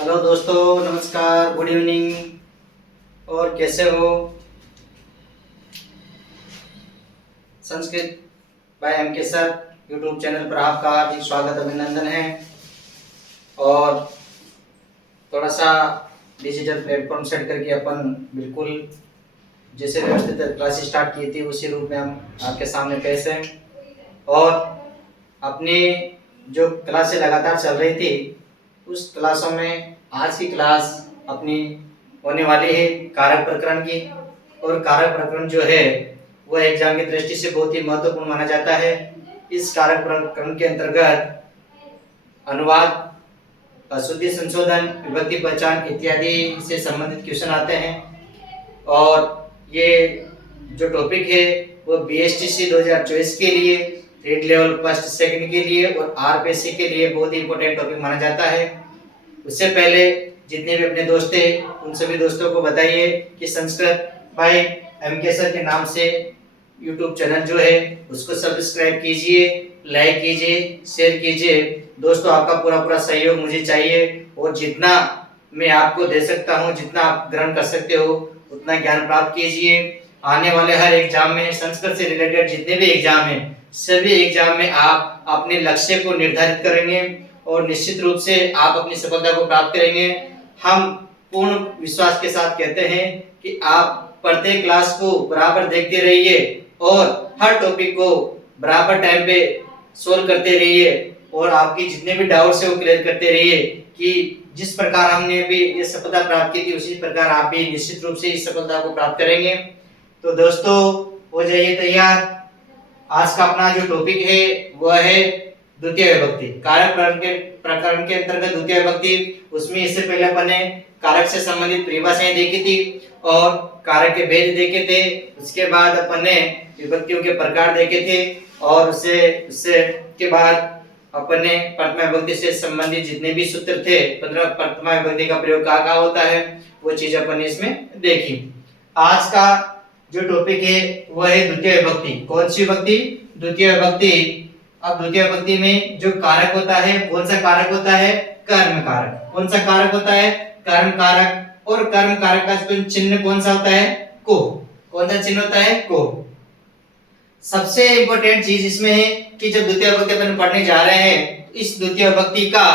Hello दोस्तों, नमस्कार, good evening. और कैसे हो? संस्कृत बाय एम के सर यूट्यूब चैनल पर आपका हार्दिक स्वागत अभिनंदन है। और थोड़ा सा डिजिटल प्लेटफॉर्म सेट करके अपन बिल्कुल जैसे व्यवस्थित क्लास स्टार्ट की थी उसी रूप में हम आपके सामने पेश हैं। और अपनी जो क्लासें लगातार चल रही थी उस क्लासों में आज की क्लास अपनी होने वाली है कारक प्रकरण की। और कारक प्रकरण जो है वह एग्जाम की दृष्टि से बहुत ही महत्वपूर्ण माना जाता है। इस कारक प्रकरण के अंतर्गत अनुवाद, अशुद्धि संशोधन, विभक्ति पहचान इत्यादि से संबंधित क्वेश्चन आते हैं। और ये जो टॉपिक है वो BSTC 2024 के लिए, ट्रेड लेवल फर्स्ट सेकंड के लिए और RPSC के लिए बहुत ही इंपॉर्टेंट टॉपिक माना जाता है। उससे पहले जितने भी अपने दोस्त थे उन सभी दोस्तों को बताइए कि संस्कृत बाय MK सर के नाम से यूट्यूब चैनल जो है उसको सब्सक्राइब कीजिए, लाइक कीजिए, शेयर कीजिए। दोस्तों, आपका पूरा सहयोग मुझे चाहिए और जितना मैं आपको दे सकता हूँ, जितना आप ग्रहण कर सकते हो उतना ज्ञान प्राप्त कीजिए। आने वाले हर एग्जाम में संस्कृत से रिलेटेड जितने भी एग्जाम हैं सभी एग्जाम में आप अपने लक्ष्य को निर्धारित करेंगे और निश्चित रूप से आप अपनी सफलता को प्राप्त करेंगे। हम पूर्ण विश्वास के साथ कहते हैं कि आप प्रत्येक क्लास को बराबर देखते रहिए और हर टॉपिक को बराबर टाइम पे सोल्व करते रहिए और आपकी जितने भी डाउट्स है वो क्लियर करते रहिए कि जिस प्रकार हमने भी ये सफलता प्राप्त की थी उसी प्रकार आप भी निश्चित रूप से इस सफलता को प्राप्त करेंगे। तो दोस्तों, हो जाइए तैयार। आज का अपना जो टॉपिक है वह है द्वितीय विभक्ति। कारक प्रकरण के अंतर्गत द्वितीय विभक्ति, उसमें इससे पहले अपन ने कारक से संबंधित परिभाषाएं देखी थी और कारक के भेद देखे थे। उसके बाद अपन ने विभक्तियों के प्रकार देखे थे और उससे के बाद अपन ने प्रथमा विभक्ति से संबंधित जितने भी सूत्र थे, 15 प्रथमा विभक्ति का प्रयोग कहाँ होता है वो चीज अपन ने इसमें देखी। आज का जो टॉपिक है वह है द्वितीय विभक्ति। कौन सी विभक्ति? द्वितीय विभक्ति। अब द्वितीय विभक्ति में जो कारक होता है, कौन सा कारक होता है? कर्म कारक। कौन सा कारक होता है? कर्म कारक। और कर्म कारक का चिन्ह कौन सा होता है? को। कौन सा चिन्ह होता है? को। सबसे इंपॉर्टेंट चीज इसमें है कि जब द्वितीय विभक्ति अपन पढ़ने जा रहे हैं इस द्वितीय विभक्ति का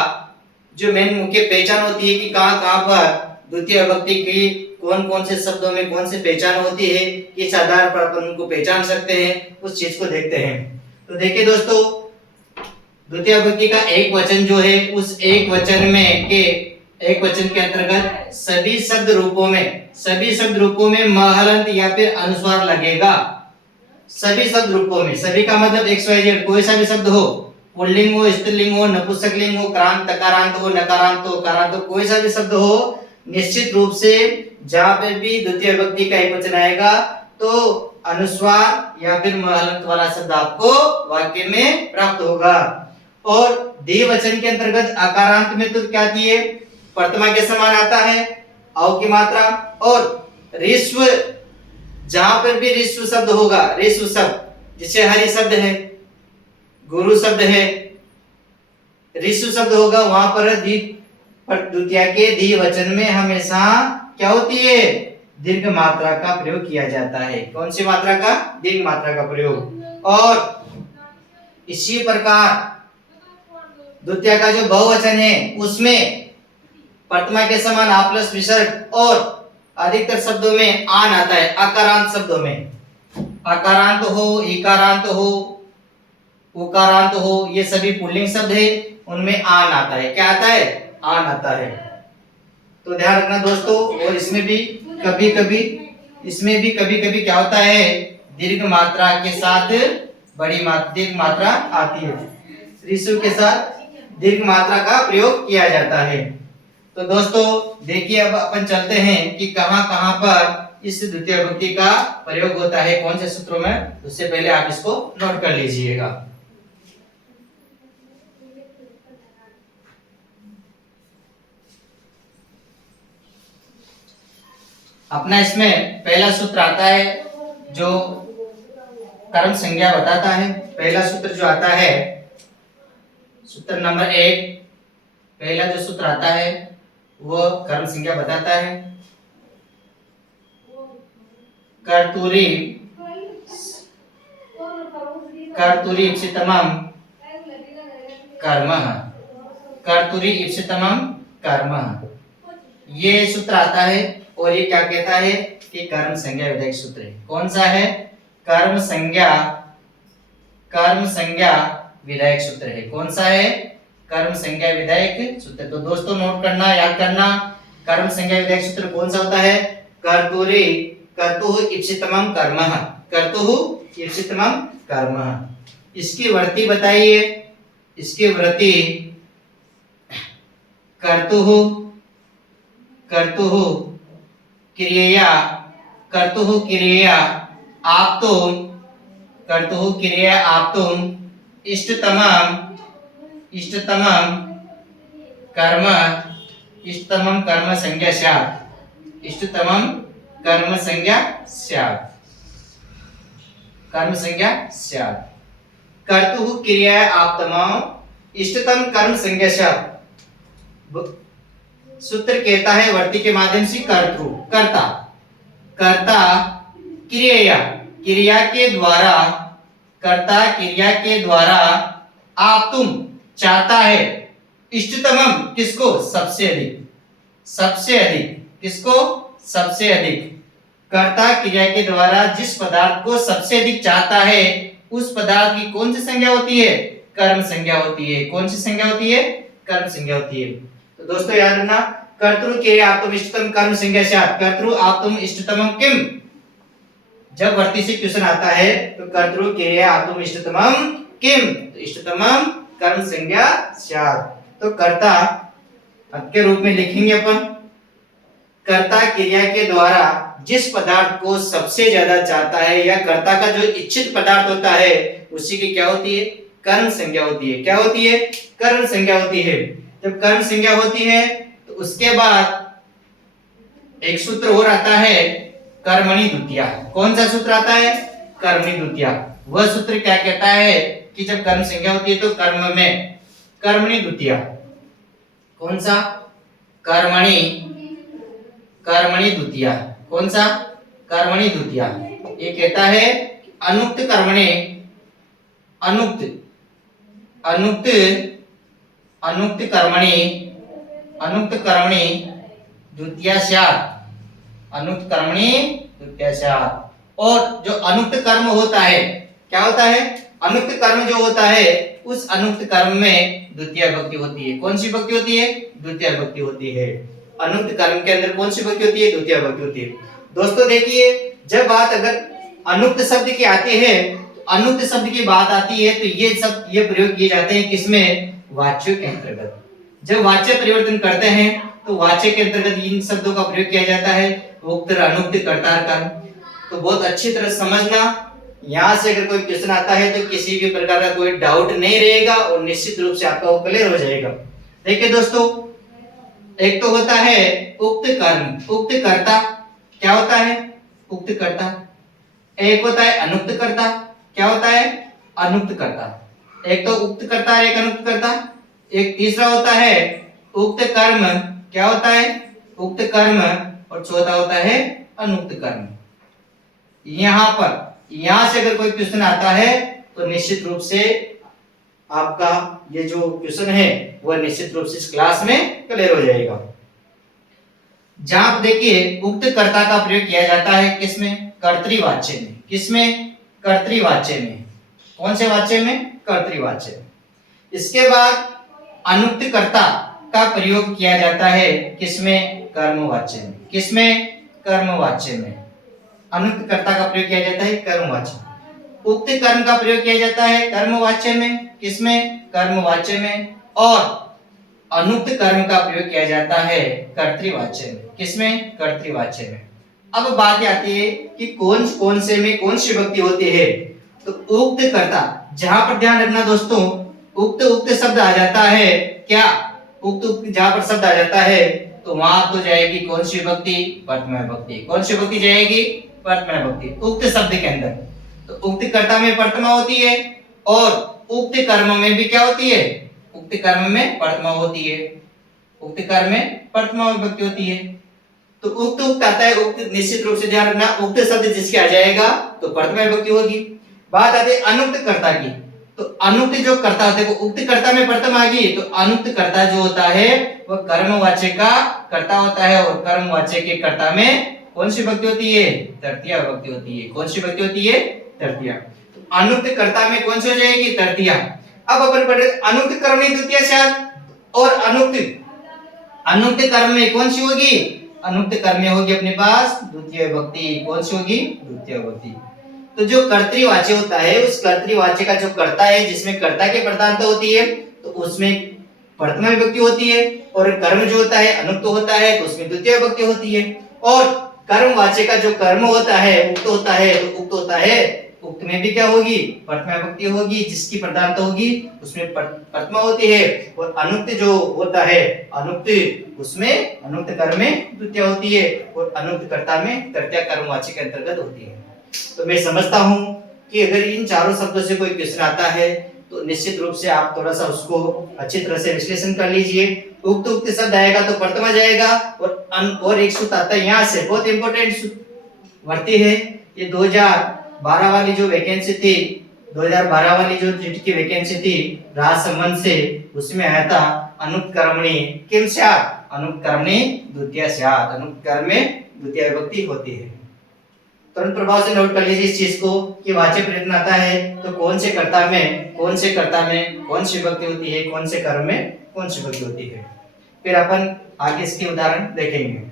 जो मेन मुख्य पहचान होती है कि कहां पर द्वितीय विभक्ति की कौन कौन से शब्दों में कौन सी पहचान होती है, इस आधार पर अपन उनको पहचान सकते हैं, उस चीज को देखते हैं। तो देखिए दोस्तों, द्वितीय विभक्ति का एक वचन जो है उस एक वचन के अंतर्गत सभी शब्द रूपों में म हलंत या फिर अनुस्वार लगेगा। सभी शब्द रूपों में, सभी का मतलब XYZ, कोई सा भी शब्द हो, पुल्लिंग हो, स्त्रीलिंग हो, नपुंसकलिंग हो, क्रांत तकारांत हो, नकारांत हो, कारांत हो, कोई सा भी शब्द हो, निश्चित रूप से जहां पे भी द्वितीय विभक्ति का एक वचन आएगा तो अनुस्वार या फिर महलंत वाला शब्द आपको वाक्य में प्राप्त होगा। और द्विवचन के अंतर्गत आकारांत में तो क्या दिए? प्रथमा के समान आता है, औ की मात्रा। और ऋस्व, जहां पर भी ऋस्व शब्द होगा, ऋस्व शब्द जिसे हरि शब्द है, गुरु शब्द है, ऋस्व शब्द होगा वहां पर द्वितीय के द्विवचन में हमेशा क्या होती है? दीर्घ मात्रा का प्रयोग किया जाता है। कौन सी मात्रा का? दीर्घ मात्रा का प्रयोग। और इसी प्रकार द्वितीय का जो बहुवचन है उसमें प्रथमा के समान आ प्लस विसर्ग और अधिकतर शब्दों में आन आता है। आकारांत शब्दों में आकारांत हो, इकारांत हो, उकारांत हो, ये सभी पुल्लिंग शब्द है, उनमें आन आता है। क्या आता है? आन आता है। तो ध्यान रखना दोस्तों। और इसमें भी कभी कभी क्या होता है? दीर्घ मात्रा के साथ दीर्घ मात्रा आती है, ऋषु के साथ दीर्घ मात्रा का प्रयोग किया जाता है। तो दोस्तों देखिए, अब अपन चलते हैं कि कहां पर इस द्वितीय विभक्ति का प्रयोग होता है, कौन से सूत्रों में। उससे पहले आप इसको नोट कर लीजिएगा। अपना इसमें पहला सूत्र आता है जो कर्म संज्ञा बताता है। पहला सूत्र जो आता है, सूत्र नंबर 1, पहला जो सूत्र आता है वह कर्म संज्ञा बताता है। कर्तुरी कर्तुरी इप्सितमं कर्मः, कर्तुरी इप्सितमं कर्मः, ये सूत्र आता है और ये क्या कहता है कि कर्म संज्ञा विधायक सूत्र है। कौन सा है? कर्म संज्ञा विधायक सूत्र है। कौन सा है? कर्म संज्ञा विधायक सूत्र। तो दोस्तों नोट करना, याद करना, कर्म संज्ञा विधायक सूत्र कौन सा होता है? कर्तुः इप्सितमं कर्मः, कर्तुः इप्सितमं कर्मः। इसकी वृत्ति बताइए। इसकी वृत्ति कर्तुः क्रियया आप्तुम इष्टतमं कर्म संज्ञा स्यात्। इष्टतमं कर्म संज्ञा स्यात्। कर्तुः क्रियया आप्तम इष्टतम कर्म संज्ञा स्यात्। सूत्र कहता है वृत्ति के माध्यम से कर्ता क्रिया के द्वारा आप तुम चाहता है इष्टतमम किसको? सबसे अधिक किसको? सबसे अधिक। कर्ता क्रिया के द्वारा जिस पदार्थ को सबसे अधिक चाहता है उस पदार्थ की कौन सी संज्ञा होती है? कर्म संज्ञा होती है। कौन सी संज्ञा होती है? कर्म संज्ञा होती है। तो दोस्तों याद रखना, कर्तृ के आप्तुम इष्टतम कर्म संज्ञा स्यात्। कर्तृ आप्तुम इष्टतमं किम? जब वृत्ति से क्वेश्चन आता है तो कर्तृ के आप्तुम इष्टतमं किम? तो इष्टतमं कर्म संज्ञा स्यात्। तो कर्ता के रूप में लिखेंगे अपन, कर्ता क्रिया के द्वारा जिस पदार्थ को सबसे ज्यादा चाहता है या कर्ता का जो इच्छित पदार्थ होता है उसी की क्या होती है? कर्म संज्ञा होती है। क्या होती है? कर्म संज्ञा होती है। जब कर्म संज्ञा होती है तो उसके बाद एक सूत्र और आता है कर्मणि द्वितीया। कौन सा सूत्र आता है? कर्मणि द्वितीया। वह सूत्र क्या कहता है कि जब कर्म संज्ञा होती है तो कर्म में कर्मणि द्वितीया। कौन सा? कर्मणि द्वितीया। कौन सा? कर्मणि द्वितीया। ये कहता है अनुक्त कर्मणि द्वितीया स्यात्। अनुक्त कर्मणि द्वितीया स्यात्। और जो अनुक्त कर्म होता है, क्या होता है? अनुक्त कर्म जो होता है उस अनुक्त कर्म में द्वितीय विभक्ति होती है। कौन सी विभक्ति होती है? द्वितीय विभक्ति होती है। अनुक्त कर्म के अंदर कौन सी विभक्ति होती है? द्वितीय विभक्ति होती है। दोस्तों देखिए, जब बात अगर अनुक्त शब्द की आती है, तो अनुक्त शब्द की बात आती है तो ये प्रयोग किए जाते हैं किसमें? वाच्य के अंतर्गत। जब वाच्य परिवर्तन करते हैं तो वाच्य के अंतर्गत इन शब्दों का प्रयोग किया जाता है, उक्त, अनुक्त, कर्ता, कर्म। तो बहुत अच्छी तरह समझना। यहाँ से अगर कोई क्वेश्चन आता है तो किसी भी प्रकार का कोई डाउट नहीं रहेगा और निश्चित रूप से आपका वो क्लियर हो जाएगा। देखिए दोस्तों, एक तो होता है उक्त कर्म, उक्त कर्ता। क्या होता है? उक्त कर्ता। एक होता है अनुक्त कर्ता। क्या होता है? अनुक्त कर्ता। एक तो उक्त कर्ता, एक अनुक्त कर्ता। एक तीसरा होता है उक्त कर्म। क्या होता है? उक्त कर्म। और चौथा होता है अनुक्त कर्म। यहां से अगर कोई क्वेश्चन आता है तो निश्चित रूप से आपका ये जो क्वेश्चन है वह निश्चित रूप से इस क्लास में क्लियर हो जाएगा। जहां देखिए उक्त कर्ता का प्रयोग किया जाता है किसमें? कर्तृवाच्य में। किसमें? कर्तृवाच्य में। कौन से वाच्य में? कर्तृवाच्य में। इसके बाद अनुक्त कर्ता का प्रयोग किया जाता है किसमें? कर्मवाच्य में। किसमें? कर्मवाच्य में। अनुक्त कर्ता का प्रयोग किया जाता है कर्मवाच्य में। उक्त कर्म का प्रयोग किया जाता है कर्मवाच्य में। किसमें? कर्मवाच्य में। और अनुक्त कर्म का प्रयोग किया जाता है कर्तृवाच्य में। किसमें? कर्तृवाच्य में। अब बात आती है कि कौन से में कौन सी विभक्ति होती है? तो उक्त कर्ता, जहां पर ध्यान रखना दोस्तों, उक्त शब्द आ जाता है। क्या? उक्त जहां पर शब्द आ जाता है तो वहां तो जाएगी कौन सी विभक्ति? प्रथमा विभक्ति। कौन सी विभक्ति जाएगी? प्रथमा विभक्ति उक्त शब्द के अंदर। तो उक्त कर्ता में प्रथमा होती है और उक्त कर्म में भी क्या होती है? उक्त कर्म में प्रथमा होती है। उक्त कर्म में प्रथमा विभक्ति होती है। तो उक्त उक्त आता है, उक्त निश्चित रूप से ध्यान रखना, उक्त शब्द जिसके आ जाएगा तो प्रथमा विभक्ति होगी। बात आती है अनुक्त कर्ता की, तो अनुक्त जो कर्ता होता है वो उक्त कर्ता में प्रथम आ गई, तो अनुक्त कर्ता जो होता है वह कर्मवाचक का कर्ता होता है, और कर्मवाचक के कर्ता में कौन सी विभक्ति होती है? तृतीया विभक्ति होती है। कौन सी विभक्ति होती है? तृतीया। तो अनुक्त कर्ता में कौन सी हो जाएगी? तृतीया। अब अपन पढ़ रहे अनुक्त कर्मणि द्वितीया स्यात्, और अनुक्त कर्म में कौन सी होगी? अनुक्त कर्म में होगी अपने पास द्वितीय विभक्ति। कौन सी होगी? द्वितीय विभक्ति। तो जो कर्तृवाच्य होता है उस कर्तृवाच्य का जो कर्ता है जिसमें कर्ता की प्रधानता होती है तो उसमें प्रथमा विभक्ति होती है, और कर्म जो होता है अनुक्त होता है तो उसमें द्वितीय विभक्ति होती है। और कर्मवाच्य का जो कर्म होता है उक्त होता है तो उक्त होता है, उक्त में भी क्या होगी? प्रथमा विभक्ति होगी, जिसकी प्रधानता होगी उसमें प्रथमा होती है। और अनुक्त जो होता है अनुक्त उसमें अनुक्त कर्म में द्वितीय होती है, और अनुक्त कर्ता में तृतीया कर्मवाच्य के अंतर्गत होती है। तो मैं समझता हूं कि अगर इन चारों शब्दों से कोई क्वेश्चन आता है तो निश्चित रूप से आप थोड़ा सा उसको अच्छी तरह से विश्लेषण कर लीजिए। उक्त उक्त शब्द आएगा तो प्रथमा जाएगा, और एक सूत्र आता है यहाँ से, बहुत इंपॉर्टेंट भर्ती है ये। 2012 वाली जो वैकेंसी थी, 2012 वाली जो जीटी की वैकेंसी थी राजसमंद से, उसमें आया था अनुक्त कर्मणि किम स्यात्, अनुक्त कर्मणि द्वितीया स्यात्, अनुक्त कर्म में द्वितीय विभक्ति होती है। तुरंत प्रभाव से नोट कर लीजिए इस चीज को कि वाच्य प्रयत्न आता है तो कौन से कर्ता में कौन सी विभक्ति होती है, कौन से कर्म में कौन सी विभक्ति होती है। फिर अपन आगे इसके उदाहरण देखेंगे।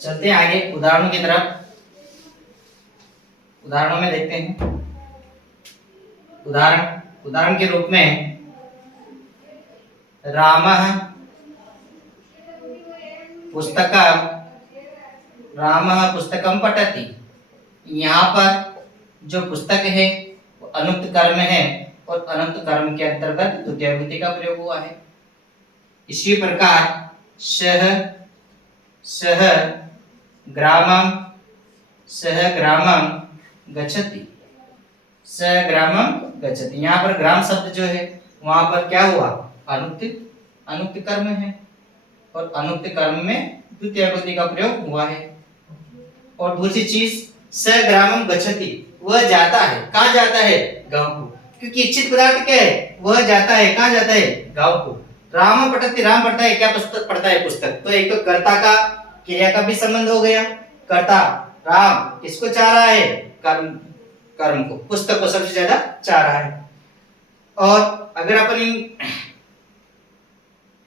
चलते हैं आगे उदाहरणों की तरफ। उदाहरणों में देखते हैं। उदाहरण के रूप में रामः पुस्तकं पठति। यहाँ पर जो पुस्तक है वो अनुक्त कर्म है, और अनुक्त कर्म के अंतर्गत द्वितीय विभक्ति का प्रयोग हुआ है। इसी प्रकार सह ग्रामं गच्छति, सह ग्रामं गच्छति। यहाँ पर ग्राम शब्द जो है वहां पर क्या हुआ? अनुक्त कर्म है, और अनुक्त कर्म में द्वितीय विभक्ति का प्रयोग हुआ है। और दूसरी चीज स ग्रामं गच्छति, वह जाता है। कहाँ जाता है? गांव को, क्योंकि इच्छित पदार्थ क्या है? वह जाता है। कहाँ जाता है? गांव को। राम पठति, राम पढ़ता है। क्या पुस्तक पढ़ता है? पुस्तक। तो एक तो कर्ता का क्रिया का भी संबंध हो गया। कर्ता राम किसको चाह रहा है? कर्म को, पुस्तक को सबसे ज्यादा चाह रहा है। और अगर अपन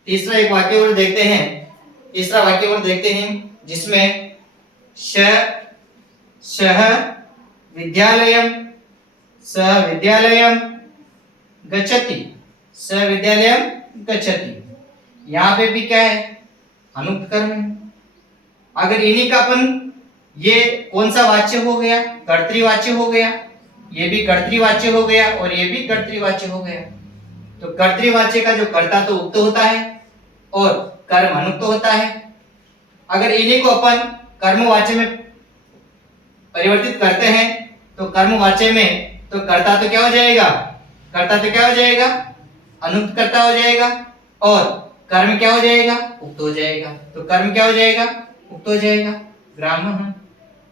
तीसरा एक वाक्य और देखते हैं जिसमें सह विद्यालयं गच्छति। यहाँ पे भी क्या है? अनुक्त कर्म है। अगर इन्हीं का अपन ये कौन सा वाच्य हो गया? कर्तृवाच्य हो गया। ये भी कर्तृवाच्य हो गया और ये भी कर्तृवाच्य हो गया। तो कर्तृवाच्य का जो कर्ता तो उक्त होता है और कर्म अनुक्त होता है। अगर इन्हीं को अपन कर्मवाच्य में परिवर्तित करते हैं तो कर्मवाच्य में तो कर्ता तो क्या हो जाएगा? अनुक्त कर्ता हो जाएगा, और कर्म क्या हो जाएगा? उक्त हो जाएगा। तो कर्म क्या हो जाएगा? उक्त हो जाएगा, ग्रामः।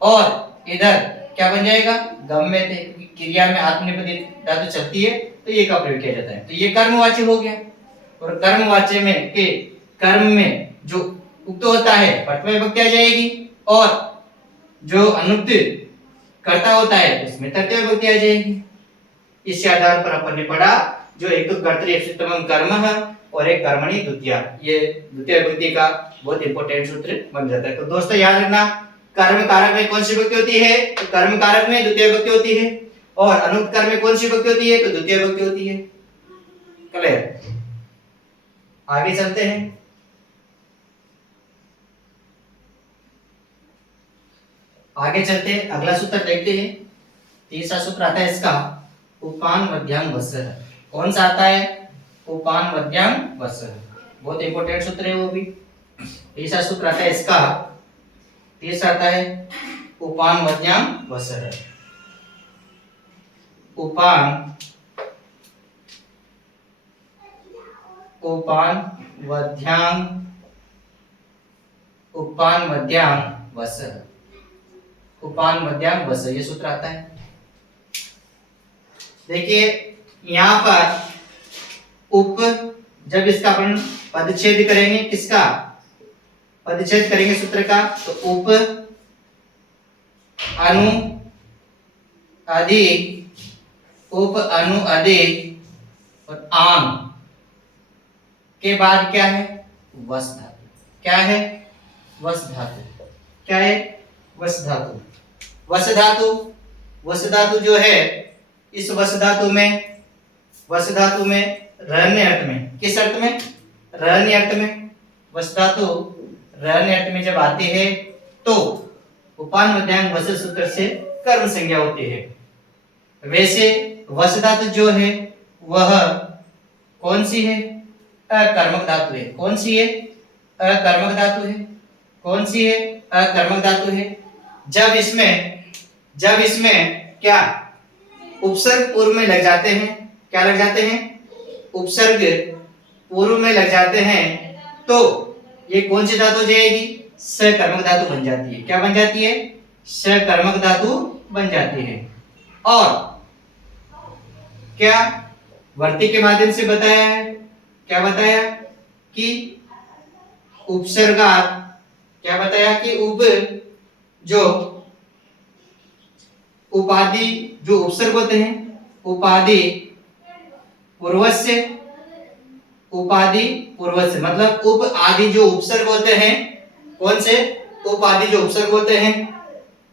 और इधर क्या बन जाएगा? गम्य थे, क्रिया में आत्मनेपदी धातु चलती है तो ये का प्रयोग किया जाता है। तो ये कर्मवाच्य हो गया। और कर्मवाच्य में के कर्म में जो उक्त होता है प्रथमा विभक्ति आ जाएगी, और जो अनुक्त कर्ता होता है उसमें तृतीय विभक्ति आ जाएगी। इस आधार पर अपन ने पढ़ा जो एक तो कर्तृ कर्म है और एक कर्मणि द्वितीया, ये द्वितीय विभक्ति का बहुत इंपॉर्टेंट सूत्र बन जाता है। तो दोस्तों याद रखना, कर्म कारक में कौन सी विभक्ति होती है? तो कर्म कारक में द्वितीय विभक्ति होती है, और अनुक्त कर्म में कौन सी विभक्ति होती है? तो द्वितीय विभक्ति होती है। क्लियर? आगे चलते हैं। अगला सूत्र देखते हैं। तीसरा सूत्र आता है इसका उपान मध्यम वसः। कौन सा आता है? उपान मध्यम वसः, बहुत इंपॉर्टेंट सूत्र है वो भी। तीसरा सूत्र आता है इसका, तीसरा आता है उपान मध्यम वसः। उपान मध्यम उपान मध्यम वसः, उपान मध्यम वसः, ये सूत्र आता है। देखिए यहाँ पर उप, जब इसका अपन पदच्छेद करेंगे, किसका पदच्छेद करेंगे सूत्र का, तो उप अनु अधिक, उप अनु अधिक और आन के बाद क्या है? वस धातु। क्या है? वस धातु। क्या है? वस धातु। वस धातु, वस धातु जो है, इस वस धातु में, वस धातु में रहने अर्थ में, किस अर्थ में? रहने अर्थ में। वस धातु रहने अर्थ में जब आती है तो उपान मध्यांग वस सूत्र से कर्म संज्ञा होती है। वैसे वस धातु जो है वह कौन सी है? अकर्मक धातु है। कौन सी है? अकर्मक धातु है। कौन सी है? अकर्मक धातु है। जब इसमें क्या उपसर्ग पूर्व में लग जाते हैं, क्या लग जाते हैं? उपसर्ग पूर्व में लग जाते हैं, तो ये कौन सी धातु हो जाएगी? सकर्मक धातु बन जाती है। क्या बन जाती है? सकर्मक धातु बन जाती है। और क्या वर्ती के माध्यम से बताया है, क्या बताया कि उपसर्गात, क्या बताया कि जो उपाधि, जो उपसर्ग होते हैं, उपाधि पूर्वस्य, उपाधि पूर्वस्य मतलब उप आदि जो उपसर्ग होते हैं, कौन से? उपाधि जो उपसर्ग होते हैं,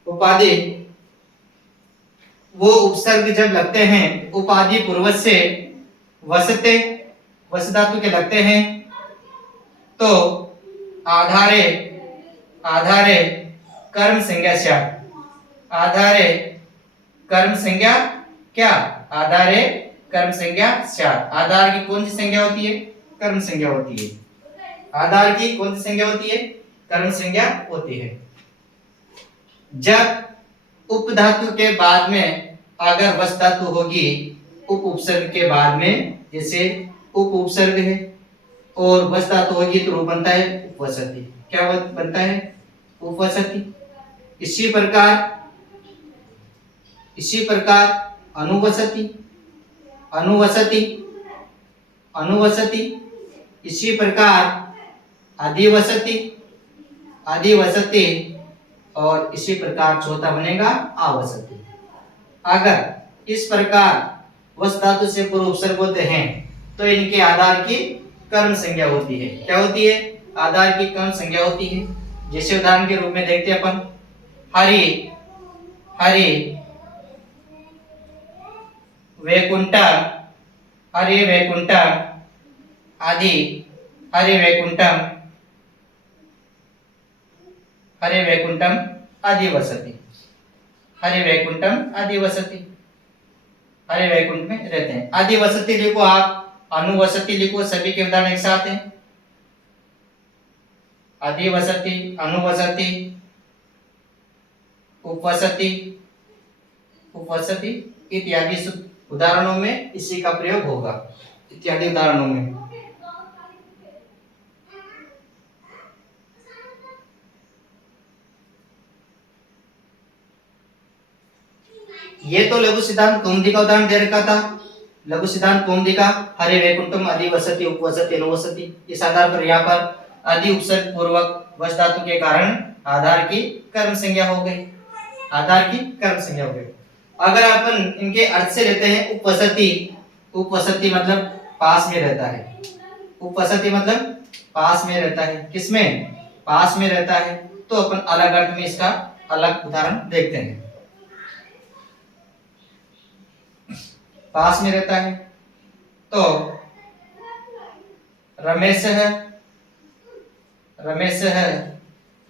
उपाधि, वो उपसर्ग जब लगते हैं उपाधि पूर्वस्य वसते, वस धातु के लगते हैं, तो आधारे कर्म संज्ञा स्यात्। आधारे कर्म संज्ञा, क्या? आधारे कर्म संज्ञा स्यात्। आधार की कौन सी संज्ञा होती है? कर्म संज्ञा होती है। आधार की कौन सी संज्ञा होती है? कर्म संज्ञा होती है। जब उप धातु के बाद में अगर वस धातु होगी, उप उपसर्ग के बाद में, जैसे उप उपसर्ग है और वस धातु होगी तो रूप बनता है उपवसति। क्या बनता है? उपवसति। इसी प्रकार अनुवसति, अनुवसति, अनुवसति। इसी प्रकार अधिवसति, अधिवसति। और इसी प्रकार चौथा बनेगा आवसति। अगर इस प्रकार वस धातु से पूर्व उपसर्ग होते हैं तो इनके आधार की कर्म संज्ञा होती है। क्या होती है? आधार की कर्म संज्ञा होती है। जैसे उदाहरण के रूप में देखते हैं अपन, हरि, हरि वैकुंठम, हरि वैकुंठम आदि, हरि वैकुंठम, हरि वैकुंठम आदि वसति, हरि वैकुंठम आदि वसति, हरि वैकुंठ में रहते हैं। आदि वसति लिखो आप, अनुवसति लिखो, सभी के उदाहरण एक साथ हैं। अधिवसति, अनुवसति, उपवसति, उपवसति इत्यादि उदाहरणों में इसी का प्रयोग होगा। इत्यादि उदाहरणों में ये तो लघु सिद्धांत कौमुदी का उदाहरण दे रखा था। लघु सिद्धांत कौमुदी का हरे वैकुंठम अधिवसति, उपवसति, अनुवसति, इस आधार पर यहाँ पर अधि उपसर्ग पूर्वक वस धातु के कारण आधार की कर्म संज्ञा हो गई। आधार की कर्म संज्ञा हो गई। अगर अपन इनके अर्थ से लेते हैं उपवसति, उपवसति मतलब पास में रहता है। उपवसति मतलब पास में रहता है। किसमें? पास में रहता है। तो अपन अलग अर्थ में इसका अलग उदाहरण देखते हैं। पास में रहता है तो रमेशः, रमेशः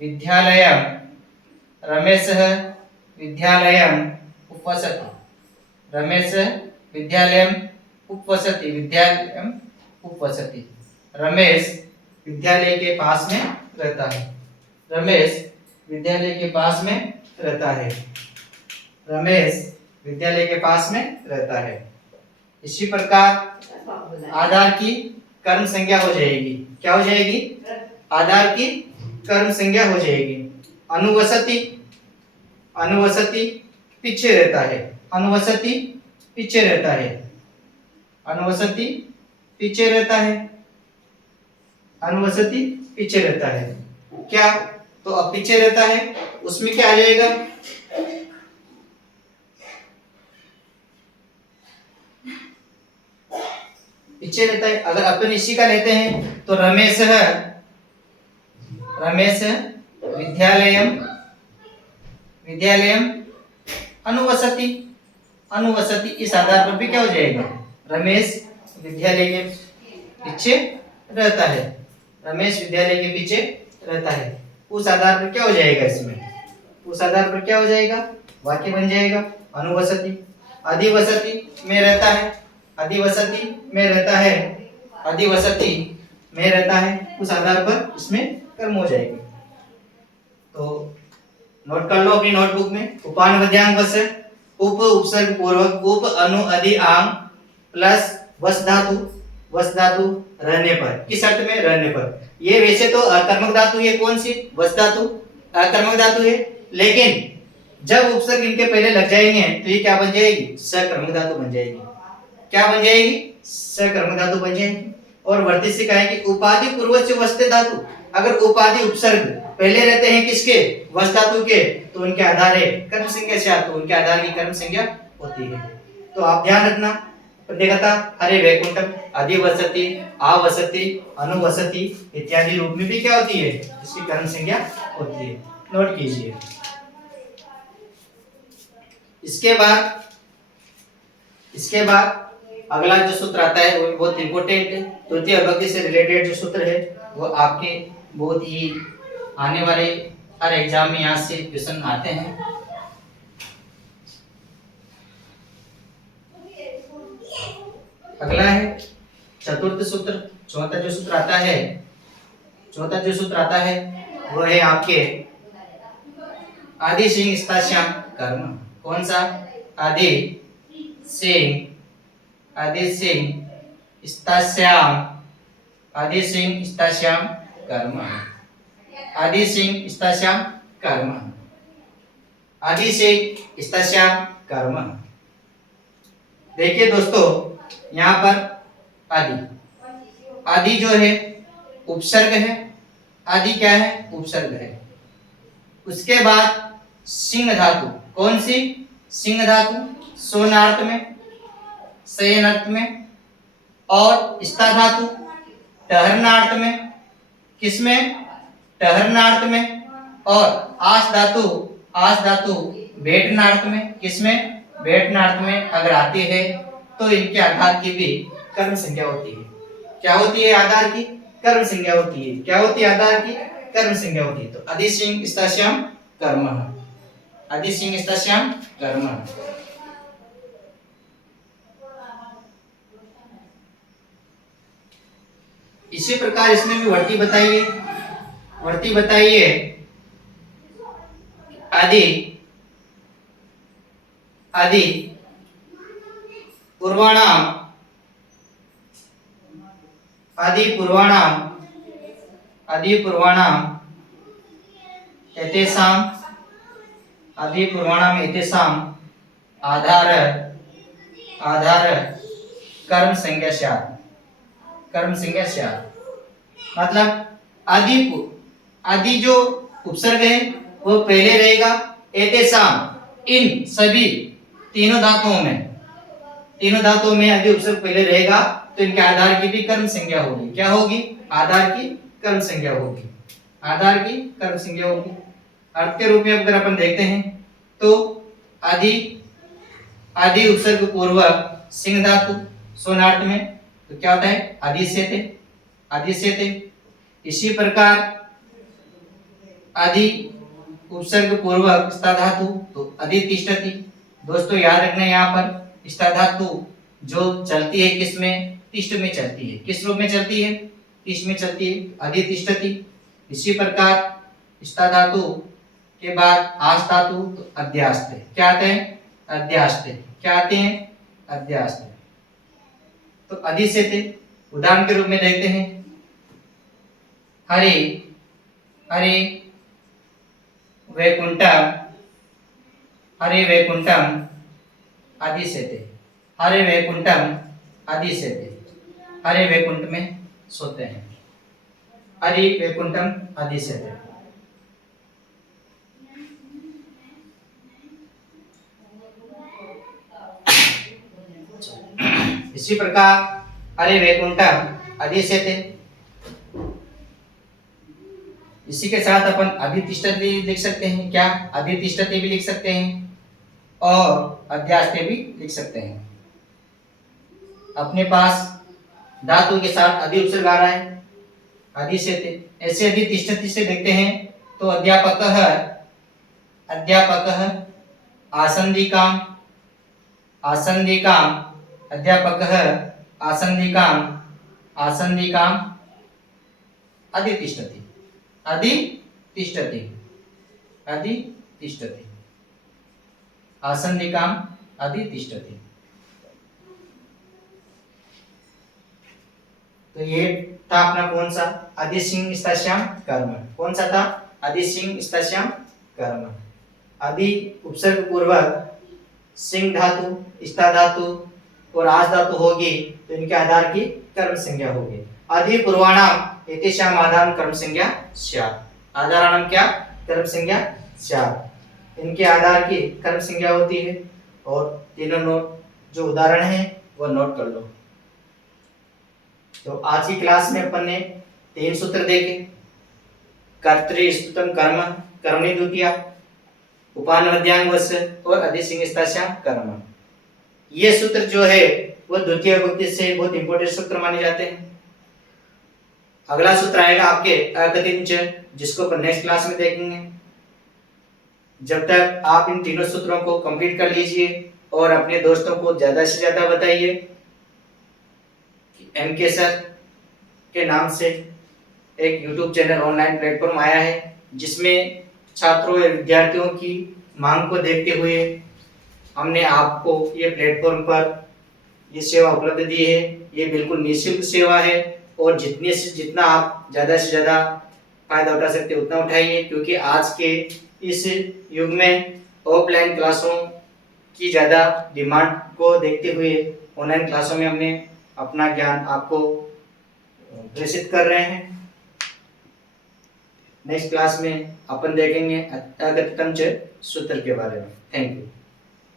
विद्यालयं, रमेशः विद्यालयं उपवसति। रमेश विद्यालयम उपवसति, विद्यालयम उपवसति। रमेश विद्यालय के पास में रहता है। रमेश विद्यालय के पास में रहता है। रमेश विद्यालय के पास में रहता है। इसी प्रकार आधार की कर्म संज्ञा हो जाएगी। क्या हो जाएगी? आधार की कर्म संज्ञा हो जाएगी। अनुवसति, अनुवसति पीछे रहता है। अनुवसति पीछे रहता है। अनुवसति पीछे रहता है। अनुवसति पीछे रहता है। क्या? तो अब पीछे रहता है, उसमें क्या आ जाएगा? पीछे रहता है। अगर अपन इसी का लेते हैं तो रमेश है, रमेश विद्यालयम, विद्यालयम अनुवसति, अनुवसति इस आधार पर भी क्या हो जाएगा? रमेश विद्यालय के पीछे रहता है। रमेश विद्यालय के पीछे रहता है। उस आधार पर क्या हो जाएगा? इसमें उस आधार पर क्या हो जाएगा? वाक्य बन जाएगा अनुवसति। अधिवसति में रहता है, अधिवसति में रहता है, अधिवसति में रहता है। उस आधार पर इसमें कर्म हो जाएगी। तो नोट कर लो अपनी नोटबुक में। उपानवद्यांग वस, उप उपसर्ग पूर्वक उप अनु अधि आंग प्लस वस धातु, वस धातु रहने पर। किस अर्थ में? रहने पर। ये वैसे तो अकर्मक धातु है। कौन सी? वस धातु अकर्मक धातु है, लेकिन जब उपसर्ग इनके पहले लग जाएंगे तो ये क्या बन जाएगी? सकर्मक धातु बन जाएगी। क्या बन जाएगी? सकर्मक धातु बन जाएगी। और वर्ती से कहा है कि उपाधि पूर्वज वस्ते धातु, अगर उपाधि उपसर्ग पहले रहते हैं किसके? वस धातु के, तो उनके आधार है कर्म संज्ञा से, तो उनके आधार की कर्म संज्ञा होती है। तो आप ध्यान रखना। देखा हरे वैकुंठम, अधिवसति, आवसति, अनुवसति इत्यादि रूप में भी क्या होती है? इसकी कर्म संज्ञा होती है। नोट कीजिए। इसके बाद अगला जो सूत्र आता है वो बहुत इंपॉर्टेंट है। तृतीय विभक्ति से रिलेटेड जो सूत्र है वो आपके बहुत ही आने वाले हर एग्जाम में यहाँ से क्वेश्चन आते हैं। अगला है चतुर्थ सूत्र। चौथा जो सूत्र आता है, चौथा जो सूत्र आता है वो है आपके आदि सिंह स्ताश्याम कर्म। कौन सा? आदि सिंह, आदि सिंह स्ताश्याम, आदि सिंह स्ताश्याम कर्म, आदि सिंह स्ताश्याम कर्म, आदि सिंह स्ताश्याम कर्म। देखिए दोस्तों, यहाँ पर आदि, आदि जो है उपसर्ग है। आदि क्या है? उपसर्ग है। उसके बाद सिंह धातु। कौन सी? सिंह धातु सोनार्थ में, शयनार्थ में, और स्था धातु ठहरनार्थ में। किसमें? ठहरनार्थ में। और आस धातु, आस धातु बैठनार्थ में। किसमें? बैठनार्थ में अगर आती है तो इनके आधार की भी कर्म संज्ञा होती है। क्या होती है? आधार की कर्म संज्ञा होती है। क्या होती है? आधार की कर्म संज्ञा होती है। तो आदि सिंह स्ताश्याम कर्म, आदि सिंह स्ताश्याम कर्म। इसी प्रकार इसमें भी वर्ती बताइए। वर्ती बताइए आदि, आदि पूर्वाणाम, आदि पूर्वाणाम, आदि पूर्वाणाम एतेषाम, आदि पूर्वाणाम एतेषाम आधार, आधार कर्म संज्ञा स्यात्, कर्म संज्ञा स्यात्। मतलब आदि, आदि जो उपसर्ग है वो पहले रहेगा। एतेषाम इन सभी तीनों धातुओं में, तीनों धातुओं में आदि उपसर्ग पहले रहेगा तो इनके आधार की भी कर्म संज्ञा होगी। क्या होगी? आधार की कर्म संज्ञा होगी। आधार की कर्म संज्ञा होगी। अर्थ के रूप में अगर अपन देखते हैं तो आदि, आदि उपसर्ग पूर्वक सिंह धातु सोनार्थ में, तो क्या होता है? आदि से थे, आदि से थे। इसी प्रकार आदि उपसर्ग पूर्वक स्था धातु तो आदि तिष्ठति। दोस्तों याद रखना, यहाँ पर स्था धातु जो चलती है किसमें, तिष्ठ में चलती है। किस रूप में चलती है, तिष्ठ में चलती है, अधितिष्ठति। इसी प्रकार स्था धातु के बाद आस धातु तो अध्यास्त है। क्या आते हैं, अध्यास्त है। क्या आते हैं, अध्यास्त है। तो अधि से थे, उदाहरण के रूप में देखते हैं, हरि हरि वैकुंठम, हरि वैकुंठम आदि से थे। हरि वैकुंठम आदि से थे, हरि वैकुंठ में सोते हैं। हरि वैकुंठम आदि से थे। इसी प्रकार हरि वैकुंठम आदि से थे। इसी के साथ अपन अधितिष्ठति लिख सकते हैं। क्या, अधितिष्ठति भी लिख सकते हैं और अध्यास्ते भी लिख सकते हैं। अपने पास धातु के साथ अधि उपसर्ग आ रहा है, अधि से थे। ऐसे अधितिष्ठति से देखते हैं तो अध्यापकः, अध्यापकः आसन्दिकाम, आसन्दिकाम अध्यापकः आसन्दिकाम, आसन्दिकाम अधितिष्ठति, अधितिष्ठति, अधितिष्ठति, आसन्दिकाम अधितिष्ठति। तो ये था अपना कौन सा, अधिसिंह स्तास्याम कर्म। कौन सा था, अधिसिंह स्तास्याम कर्म। अधि उपसर्ग पूर्वक सिंह धातु, स्था धातु और आस धातु होगी तो इनके आधार की कर्म संज्ञा होगी। अधि पूर्वाणाम एतेषाम आधारम कर्म संज्ञा स्यात्। आधाराणाम क्या, कर्म संज्ञा स्यात्। इनके आधार की कर्म संज्ञा होती है। और तीनों नोट जो उदाहरण है वो नोट कर लो। तो आज की क्लास में अपन ने 3 सूत्र देखे, कर्तृ स्तुतम कर्म, कर्मणि द्वितीया, उपानवद्यांग वस्य और अधिसिंह स्तास्याम कर्म। ये सूत्र जो है वो द्वितीय विभक्ति से बहुत इंपॉर्टेंट सूत्र माने जाते हैं। अगला सूत्र आएगा आपके अकथित च, जिसको अपन नेक्स्ट क्लास में देखेंगे। जब तक आप इन तीनों सूत्रों को कंप्लीट कर लीजिए और अपने दोस्तों को ज्यादा से ज्यादा बताइए। एमके सर के नाम से एक यूट्यूब चैनल ऑनलाइन प्लेटफॉर्म आया है, जिसमें छात्रों या विद्यार्थियों की मांग को देखते हुए हमने आपको ये प्लेटफॉर्म पर ये सेवा उपलब्ध दी है। ये बिल्कुल निःशुल्क सेवा है और जितने से जितना आप ज़्यादा से ज़्यादा फायदा उठा सकते हैं उतना उठाइए, क्योंकि आज के इस युग में ऑफलाइन क्लासों की ज़्यादा डिमांड को देखते हुए ऑनलाइन क्लासों में हमने अपना ज्ञान आपको प्रेषित कर रहे हैं। नेक्स्ट क्लास में अपन देखेंगे अगत्यम च सूत्र के बारे में। Thank you.